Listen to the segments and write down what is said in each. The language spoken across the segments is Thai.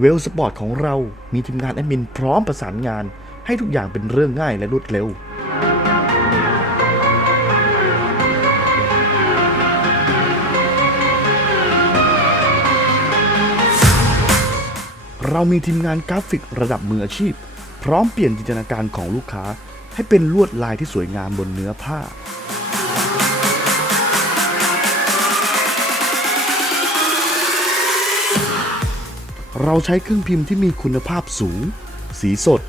เวลสปอร์ตของเรามีทีมงานแอดมินพร้อมประสานงานให้ทุกอย่างเป็นเรื่องง่ายและรวดเร็ว เรามีทีมงานกราฟิกระดับมืออาชีพ พร้อมเปลี่ยนจินตนาการของลูกค้าให้เป็นลวดลายที่สวยงามบนเนื้อผ้า เราใช้เครื่องพิมพ์ที่มีคุณภาพสูง สีสด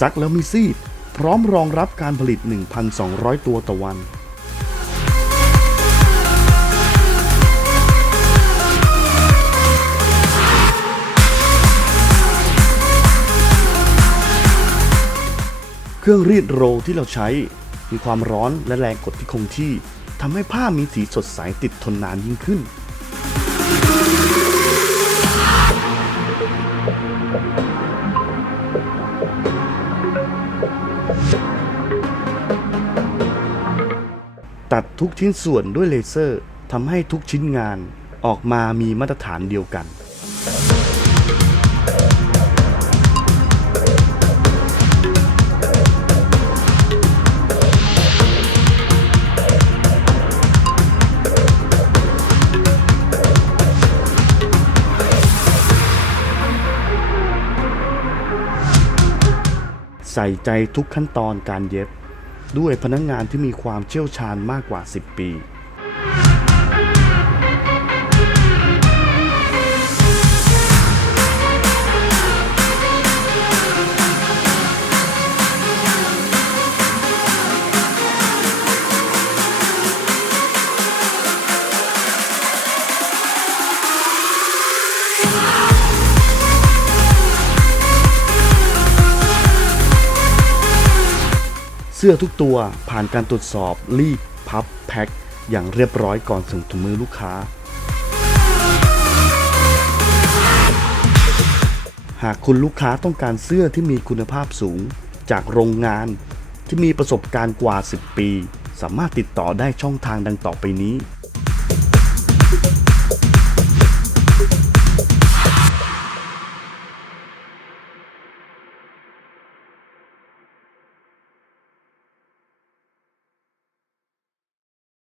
ซักแล้วไม่ซีด พร้อมรองรับการผลิต 1,200 ตัวต่อวัน เครื่องรีดโรที่เราใช้ มีความร้อนและแรงกดที่คงที่ทำให้ผ้ามีสีสดใสติดทนนานยิ่งขึ้น ตัดทุกชิ้นส่วนด้วยเลเซอร์ทำให้ทุกชิ้นงานออกมามีมาตรฐานเดียวกัน ใส่ใจทุกขั้นตอนการเย็บ ด้วยพนักงงานที่มีความเชี่ยวชาญมากกว่า 10 ปี สื้อทุกตัวผ่านการตรวจสอบรีบพับแพ็คอย่างเรียบร้อยก่อนส่งถึงมือลูกค้า หากคุณลูกค้าต้องการเสื้อที่มีคุณภาพสูง จากโรงงานที่มีประสบการณ์กว่า 10 ปี สามารถติดต่อได้ช่องทางดังต่อไปนี้